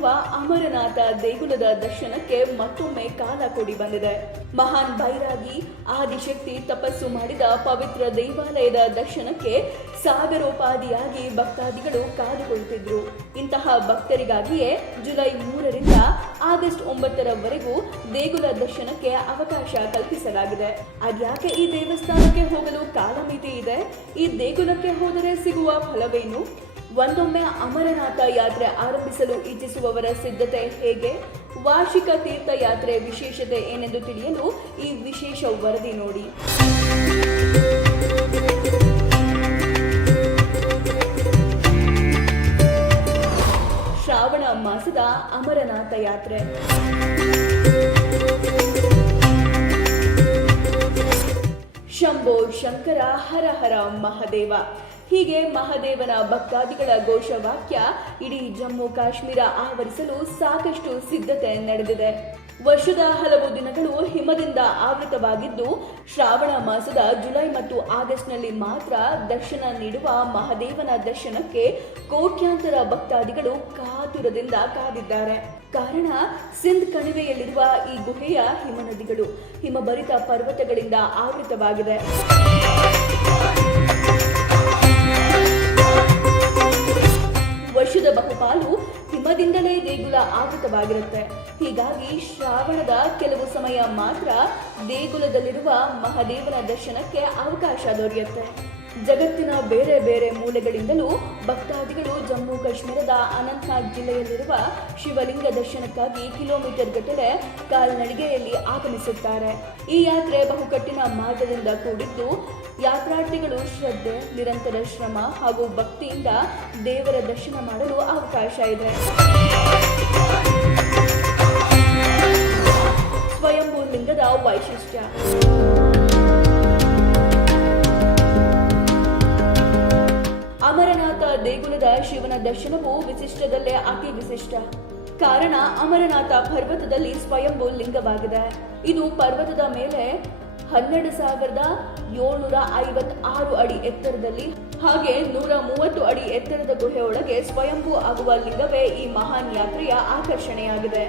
ಇರುವ ಅಮರನಾಥ ದೇಗುಲದ ದರ್ಶನಕ್ಕೆ ಮತ್ತೊಮ್ಮೆ ಕಾಲ ಕೂಡಿ ಬಂದಿದೆ. ಮಹಾನ್ ಬೈರಾಗಿ ಆದಿಶಕ್ತಿ ತಪಸ್ಸು ಮಾಡಿದ ಪವಿತ್ರ ದೇವಾಲಯದ ದರ್ಶನಕ್ಕೆ ಸಾಗರೋಪಾದಿಯಾಗಿ ಭಕ್ತಾದಿಗಳು ಕಾದುಕೊಳ್ಳುತ್ತಿದ್ರು. ಇಂತಹ ಭಕ್ತರಿಗಾಗಿಯೇ ಜುಲೈ 3ರಿಂದ ಆಗಸ್ಟ್ 9ರವರೆಗೂ ದೇಗುಲ ದರ್ಶನಕ್ಕೆ ಅವಕಾಶ ಕಲ್ಪಿಸಲಾಗಿದೆ. ಅದ್ಯಾಕೆ ಈ ದೇವಸ್ಥಾನಕ್ಕೆ ಹೋಗಲು ಕಾಲಮಿತಿ ಇದೆ? ಈ ದೇಗುಲಕ್ಕೆ ಹೋದರೆ ಸಿಗುವ ಫಲವೇನು? ಒಂದೊಮ್ಮೆ ಅಮರನಾಥ ಯಾತ್ರೆ ಆರಂಭಿಸಲು ಇಚ್ಛಿಸುವವರ ಸಿದ್ಧತೆ ಹೇಗೆ? ವಾರ್ಷಿಕ ತೀರ್ಥಯಾತ್ರೆ ವಿಶೇಷತೆ ಏನೆಂದು ತಿಳಿಯಲು ಈ ವಿಶೇಷ ವರದಿ ನೋಡಿ. ಶ್ರಾವಣ ಮಾಸದ ಅಮರನಾಥ ಯಾತ್ರೆ. ಶಂಭೋ ಶಂಕರ ಹರ ಹರ ಮಹದೇವ, ಹೀಗೆ ಮಹಾದೇವನ ಭಕ್ತಾದಿಗಳ ಘೋಷವಾಕ್ಯ ಇಡೀ ಜಮ್ಮು ಕಾಶ್ಮೀರ ಆವರಿಸಲು ಸಾಕಷ್ಟು ಸಿದ್ಧತೆ ನಡೆದಿದೆ. ವರ್ಷದ ಹಲವು ದಿನಗಳು ಹಿಮದಿಂದ ಆವೃತವಾಗಿದ್ದು, ಶ್ರಾವಣ ಮಾಸದ ಜುಲೈ ಮತ್ತು ಆಗಸ್ಟ್ನಲ್ಲಿ ಮಾತ್ರ ದರ್ಶನ ನೀಡುವ ಮಹಾದೇವನ ದರ್ಶನಕ್ಕೆ ಕೋಟ್ಯಾಂತರ ಭಕ್ತಾದಿಗಳು ಕಾತುರದಿಂದ ಕಾದಿದ್ದಾರೆ. ಕಾರಣ ಸಿಂಧ್ ಕಣಿವೆಯಲ್ಲಿರುವ ಈ ಗುಹೆಯ ಹಿಮನದಿಗಳು ಹಿಮಭರಿತ ಪರ್ವತಗಳಿಂದ ಆವೃತವಾಗಿದೆ. ವರ್ಷದ ಬಹುಪಾಲು ಹಿಮದಿಂದಲೇ ದೇಗುಲ ಆವೃತವಾಗಿರುತ್ತೆ. ಹೀಗಾಗಿ ಶ್ರಾವಣದ ಕೆಲವು ಸಮಯ ಮಾತ್ರ ದೇಗುಲದಲ್ಲಿರುವ ಮಹಾದೇವನ ದರ್ಶನಕ್ಕೆ ಅವಕಾಶ ದೊರೆಯುತ್ತೆ. ಜಗತ್ತಿನ ಬೇರೆ ಬೇರೆ ಮೂಲೆಗಳಿಂದಲೂ ಭಕ್ತಾದಿಗಳು ಜಮ್ಮು ಕಾಶ್ಮೀರದ ಅನಂತನಾಗ್ ಜಿಲ್ಲೆಯಲ್ಲಿರುವ ಶಿವಲಿಂಗ ದರ್ಶನಕ್ಕಾಗಿ ಕಿಲೋಮೀಟರ್ ಗಟ್ಟಲೆ ಕಾಲ್ನಡಿಗೆಯಲ್ಲಿ ಆಗಮಿಸುತ್ತಾರೆ. ಈ ಯಾತ್ರೆ ಬಹುಕಟ್ಟಿನ ಮಾರ್ಗದಿಂದ ಕೂಡಿದ್ದು, ಯಾತ್ರಾರ್ಥಿಗಳು ಶ್ರದ್ಧೆ, ನಿರಂತರ ಶ್ರಮ ಹಾಗೂ ಭಕ್ತಿಯಿಂದ ದೇವರ ದರ್ಶನ ಮಾಡಲು ಅವಕಾಶ ಇದೆ. ಸ್ವಯಂಭೂ ಲಿಂಗದ ವೈಶಿಷ್ಟ್ಯ. ಅಮರನಾಥ ದೇಗುಲದ ಶಿವನ ದರ್ಶನವು ವಿಶಿಷ್ಟದಲ್ಲೇ ಅತಿ ವಿಶಿಷ್ಟ. ಕಾರಣ ಅಮರನಾಥ ಪರ್ವತದಲ್ಲಿ ಸ್ವಯಂಭೂ ಲಿಂಗವಾಗಿದೆ. ಇದು ಪರ್ವತದ ಮೇಲೆ 12,756 ಅಡಿ ಎತ್ತರದಲ್ಲಿ ಹಾಗೆ 130 ಅಡಿ ಎತ್ತರದ ಗುಹೆಯೊಳಗೆ ಸ್ವಯಂಭೂ ಆಗುವ ಲಿಂಗವೇ ಈ ಮಹಾನ್ ಯಾತ್ರೆಯ ಆಕರ್ಷಣೆಯಾಗಿದೆ.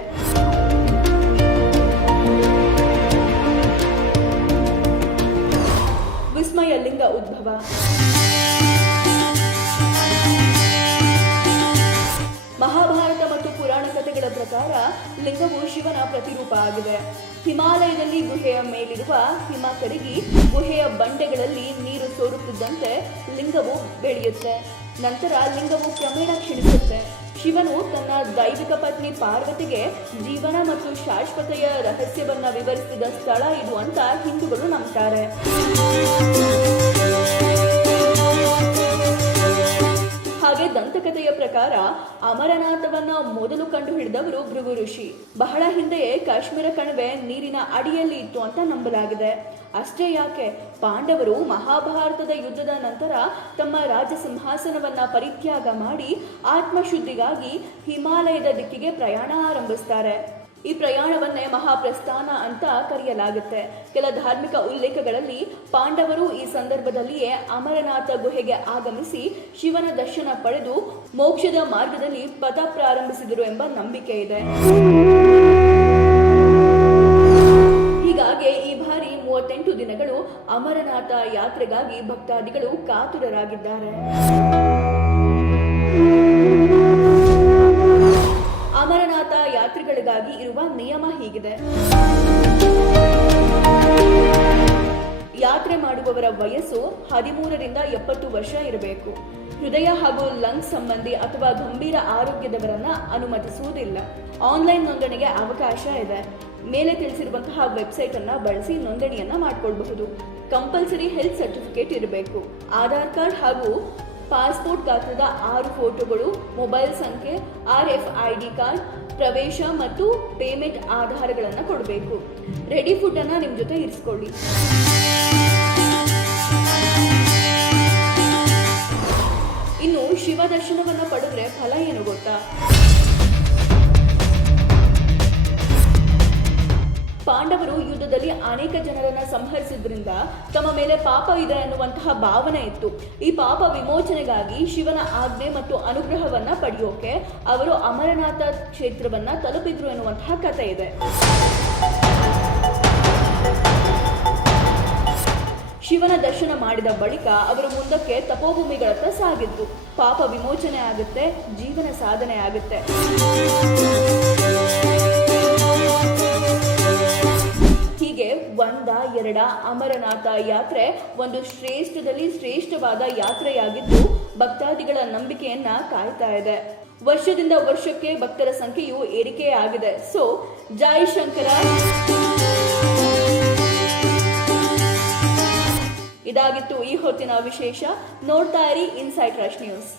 ವಿಸ್ಮಯ ಲಿಂಗ ಉದ್ಭವ. ಮಹಾಭಾರತ ಮತ್ತು ಪುರಾಣ ಕಥೆಗಳ ಪ್ರಕಾರ ಲಿಂಗವು ಶಿವನ ಪ್ರತಿರೂಪ ಆಗಿದೆ. ಹಿಮಾಲಯದಲ್ಲಿ ಗುಹೆಯ ಮೇಲಿರುವ ಹಿಮ ಕರಗಿ ಗುಹೆಯ ಬಂಡೆಗಳಲ್ಲಿ ನೀರು ಸೋರುತ್ತಿದ್ದಂತೆ ಲಿಂಗವು ಬೆಳೆಯುತ್ತೆ. ನಂತರ ಲಿಂಗವು ಕ್ರಮೇಣ ಕ್ಷೀಣಿಸುತ್ತೆ. ಶಿವನು ತನ್ನ ದೈವಿಕ ಪತ್ನಿ ಪಾರ್ವತಿಗೆ ಜೀವನ ಮತ್ತು ಶಾಶ್ವತೆಯ ರಹಸ್ಯವನ್ನ ವಿವರಿಸಿದ ಸ್ಥಳ ಇದು ಅಂತ ಹಿಂದೂಗಳು ನಂಬ್ತಾರೆ. ಹಾಗೆ ದಂತಕಥೆಯ ಪ್ರಕಾರ ಅಮರನಾಥವನ್ನ ಮೊದಲು ಕಂಡುಹಿಡಿದವರು ಭೃಗು ಋಷಿ. ಬಹಳ ಹಿಂದೆಯೇ ಕಾಶ್ಮೀರ ಕಣಿವೆ ನೀರಿನ ಅಡಿಯಲ್ಲಿ ಇತ್ತು ಅಂತ ನಂಬಲಾಗಿದೆ. ಅಷ್ಟೇ ಯಾಕೆ, ಪಾಂಡವರು ಮಹಾಭಾರತದ ಯುದ್ಧದ ನಂತರ ತಮ್ಮ ರಾಜ ಸಿಂಹಾಸನವನ್ನ ಪರಿತ್ಯಾಗ ಮಾಡಿ ಆತ್ಮಶುದ್ಧಿಗಾಗಿ ಹಿಮಾಲಯದ ದಿಕ್ಕಿಗೆ ಪ್ರಯಾಣ ಆರಂಭಿಸ್ತಾರೆ. ಈ ಪ್ರಯಾಣವನ್ನೇ ಮಹಾಪ್ರಸ್ಥಾನ ಅಂತ ಕರೆಯಲಾಗುತ್ತೆ. ಕೆಲ ಧಾರ್ಮಿಕ ಉಲ್ಲೇಖಗಳಲ್ಲಿ ಪಾಂಡವರು ಈ ಸಂದರ್ಭದಲ್ಲಿಯೇ ಅಮರನಾಥ ಗುಹೆಗೆ ಆಗಮಿಸಿ ಶಿವನ ದರ್ಶನ ಪಡೆದು ಮೋಕ್ಷದ ಮಾರ್ಗದಲ್ಲಿ ಪಥ ಪ್ರಾರಂಭಿಸಿದರು ಎಂಬ ನಂಬಿಕೆ ಇದೆ. ಹೀಗಾಗಿ ಈ ಬಾರಿ 38 ದಿನಗಳು ಅಮರನಾಥ ಯಾತ್ರೆಗಾಗಿ ಭಕ್ತಾದಿಗಳು ಕಾತುರರಾಗಿದ್ದಾರೆ. ಅಮರನಾಥ ಯಾತ್ರಿಗಳಿಗಾಗಿ ಇರುವ ನಿಯಮ ಹೀಗಿದೆ. ಯಾತ್ರೆ ಮಾಡುವವರ ವಯಸ್ಸು 13ರಿಂದ 70 ವರ್ಷ ಇರಬೇಕು. ಹೃದಯ ಹಾಗೂ ಲಂಗ್ಸ್ ಸಂಬಂಧಿ ಅಥವಾ ಗಂಭೀರ ಆರೋಗ್ಯದವರನ್ನ ಅನುಮತಿಸುವುದಿಲ್ಲ. ಆನ್ಲೈನ್ ನೋಂದಣಿಗೆ ಅವಕಾಶ ಇದೆ. ಮೇಲೆ ತಿಳಿಸಿರುವಂತಹ ವೆಬ್ಸೈಟ್ ಅನ್ನ ಬಳಸಿ ನೋಂದಣಿಯನ್ನ ಮಾಡಿಕೊಳ್ಳಬಹುದು. ಕಂಪಲ್ಸರಿ ಹೆಲ್ತ್ ಸರ್ಟಿಫಿಕೇಟ್ ಇರಬೇಕು. ಆಧಾರ್ ಕಾರ್ಡ್ ಹಾಗೂ ಪಾಸ್ಪೋರ್ಟ್ ಗಾತ್ರದ 6 ಫೋಟೋಗಳು, ಮೊಬೈಲ್ ಸಂಖ್ಯೆ, RFID ಕಾರ್ಡ್, ಪ್ರವೇಶ ಮತ್ತು ಪೇಮೆಂಟ್ ಆಧಾರಗಳನ್ನು ಕೊಡಬೇಕು. ರೆಡಿ ಫುಡ್ ಅನ್ನ ನಿಮ್ಮ ಜೊತೆ ಇರಿಸ್ಕೊಳ್ಳಿ. ಇನ್ನು ಶಿವ ದರ್ಶನವನ್ನ ಪಡೆದ್ರೆ ಫಲ ಏನು ಗೊತ್ತಾ? ಪಾಂಡವರು ಯುದ್ಧದಲ್ಲಿ ಅನೇಕ ಜನರನ್ನ ಸಂಹರಿಸಿದ್ರಿಂದ ತಮ್ಮ ಮೇಲೆ ಪಾಪ ಇದೆ ಅನ್ನುವಂತಹ ಭಾವನೆ ಇತ್ತು. ಈ ಪಾಪ ವಿಮೋಚನೆಗಾಗಿ ಶಿವನ ಆಜ್ಞೆ ಮತ್ತು ಅನುಗ್ರಹವನ್ನ ಪಡೆಯೋಕೆ ಅವರು ಅಮರನಾಥ ಕ್ಷೇತ್ರವನ್ನ ತಲುಪಿದ್ರು ಎನ್ನುವಂತಹ ಕಥೆ ಇದೆ. ಶಿವನ ದರ್ಶನ ಮಾಡಿದ ಬಳಿಕ ಅವರು ಮುಂದಕ್ಕೆ ತಪೋಭೂಮಿಗಳತ್ತ ಸಾಗಿದ್ರು. ಪಾಪ ವಿಮೋಚನೆ ಆಗುತ್ತೆ, ಜೀವನ ಸಾಧನೆ ಆಗುತ್ತೆ. ಹೀಗೆ ಎರಡ ಅಮರನಾಥ ಯಾತ್ರೆ ಒಂದು ಶ್ರೇಷ್ಠದಲ್ಲಿ ಶ್ರೇಷ್ಠವಾದ ಯಾತ್ರೆಯಾಗಿದ್ದು ಭಕ್ತಾದಿಗಳ ನಂಬಿಕೆಯನ್ನ ಕಾಯ್ತಾ ಇದೆ. ವರ್ಷದಿಂದ ವರ್ಷಕ್ಕೆ ಭಕ್ತರ ಸಂಖ್ಯೆಯು ಏರಿಕೆಯಾಗಿದೆ. ಸೊ ಜೈ ಶಂಕರ. ಇದಾಗಿತ್ತು ಈ ಹೊತ್ತಿನ ವಿಶೇಷ. ನೋಡ್ತಾ ಇರಿ ಇನ್ಸೈಟ್ ರಶ್ ನ್ಯೂಸ್.